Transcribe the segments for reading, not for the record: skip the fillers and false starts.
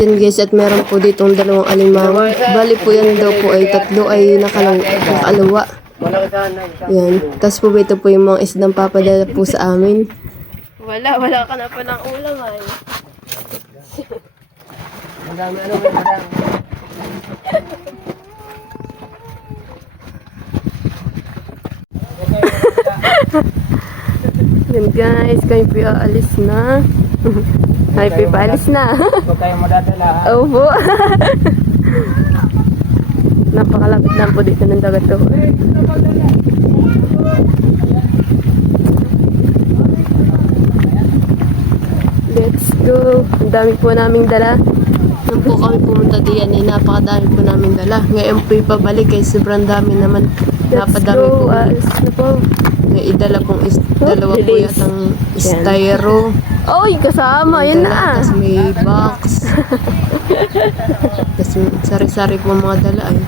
Yan guys, at meron po ditong dalawang alimango. Bali po yan daw po ay tatlo ay nakalawa. Yan. Tapos po ito po yung mga isdang papadala po sa amin. Wala ka na pa ng ulam ay. Madami madami. Yan guys, kayo po aalis na. Ay, pipaalis na. Huwag kayong madadala ha. Opo. Napakalapit lang po dito ng dagat to. Let's go. Ang dami po naming dala. Nung po kami pumunta diyan, napakadami po naming dala. Ngayon po pabalik ay sobrang dami naman. Napadami po. Alis na po. May idala pong dalawa po yatang styro. Oy, kasama. Yan na. Tapos may box. Tapos sari-sari po mga dala ay.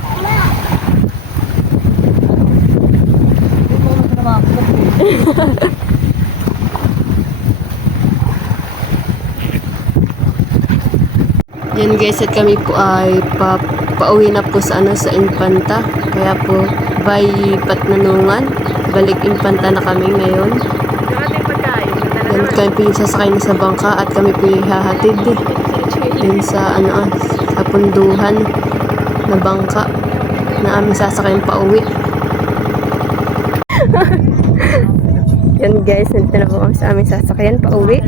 Yan guys, at kami po ay pauwi na po sa Infanta. Kaya po by Patnanungan, balik Infanta na kami ngayon. Yan, kami po yung sasakay na sa bangka at kami po yung hahatid din sa sa punduhan na bangka na aming sasakay pauwi. Yan guys, nandito na po kami sa aming sasakyan pauwi.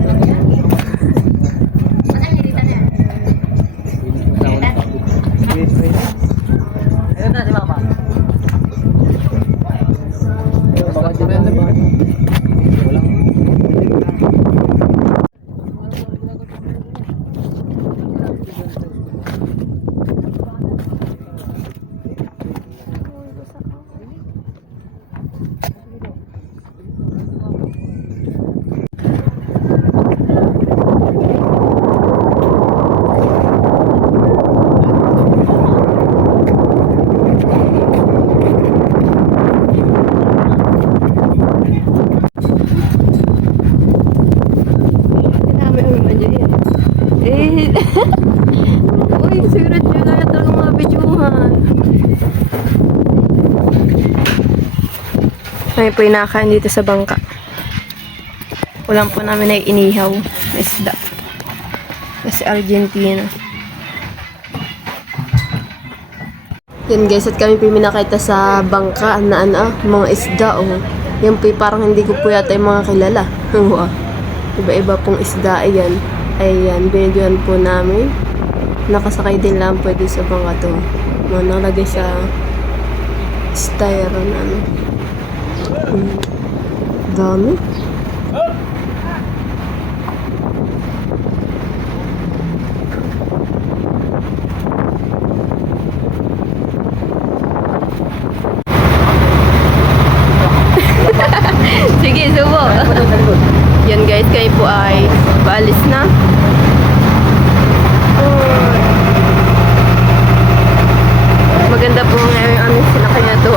Uy, surat nyo na ito ng mga bidyuhan. May po inakain dito sa bangka. Ulam po namin ay inihaw na isda. Kasi Argentina. Yan guys, at kami po minakita sa bangka na mga isda. Oh. Yan po parang hindi ko po yata yung mga kilala. Iba-iba pong isda. Ayan. Ayan, binidyohan po namin. Nakasakay din lang pwede sa bangka to. Nalagay sa styro na dami. Sige, subo. Yan guys, kayo po ay paalis na. Maganda po ngayon ang sinakay na to.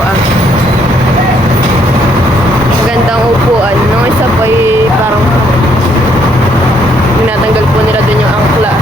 Magandang upuan. Nung isa po ay parang tinatanggal po nila dun yung angkla.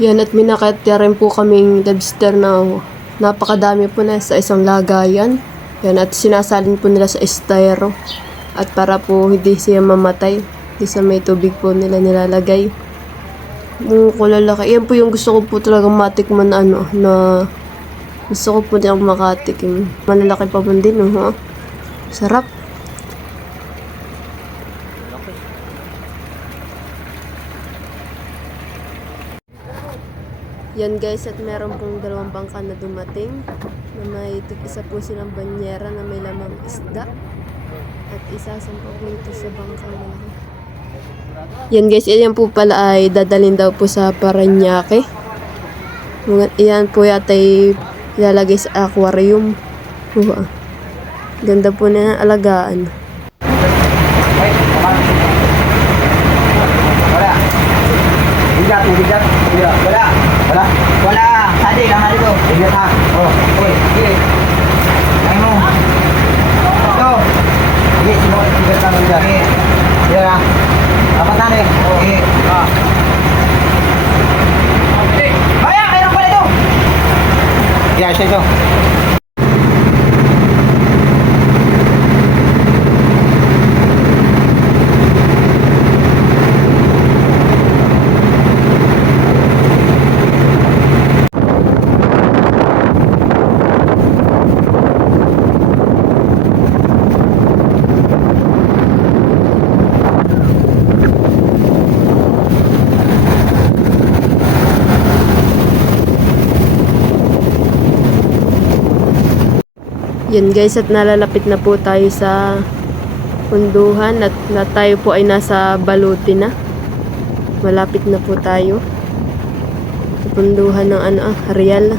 Yan, at minakatya rin po kaming lobster na napakadami po na sa isang lagayan. Yan, at sinasalin po nila sa styro. At para po hindi siya mamatay, hindi sa may tubig po nila nilalagay. Kulalaki. Yan po yung gusto ko po talagang matikman na gusto ko po din makatikim. Malalaki pa po din, sarap. Yan guys, at meron pong dalawang bangka na dumating. na may isa po silang banyera na may lamang isda at isasampa po ito sa bangkang malaki. Yan guys, yan po pala ay dadalhin daw po sa Parañaque. Yan po yata ay ilalagay sa aquarium. Wow. Ganda po na alagaan. Wait, wala. Bigat, bigat. Wala. Wala. Wala. Tadi lang hali to. Bigat ha. Oh, oy. Sige. Ay mo. Ito. Sige, sino bigat lang bigat. Sige. Sige na. Dapat na eh. Sige. Ah. Okay. Kaya, kaya pala ito. Yeah, siya ito. Yan guys, at nalalapit na po tayo sa punduhan at tayo po ay nasa Baluti na. Malapit na po tayo sa punduhan ng Real.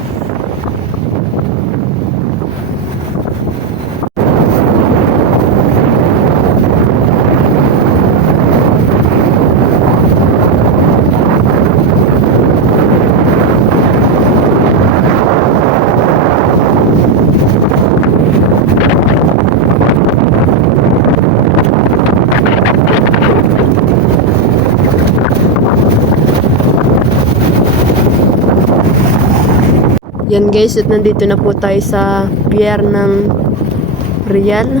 Yan guys, at nandito na po tayo sa pier ng Real.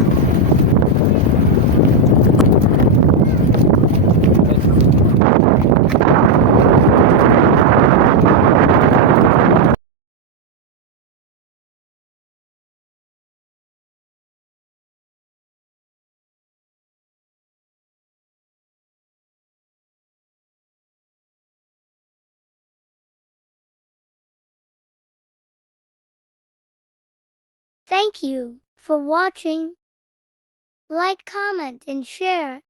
Thank you for watching. Like, comment, and share.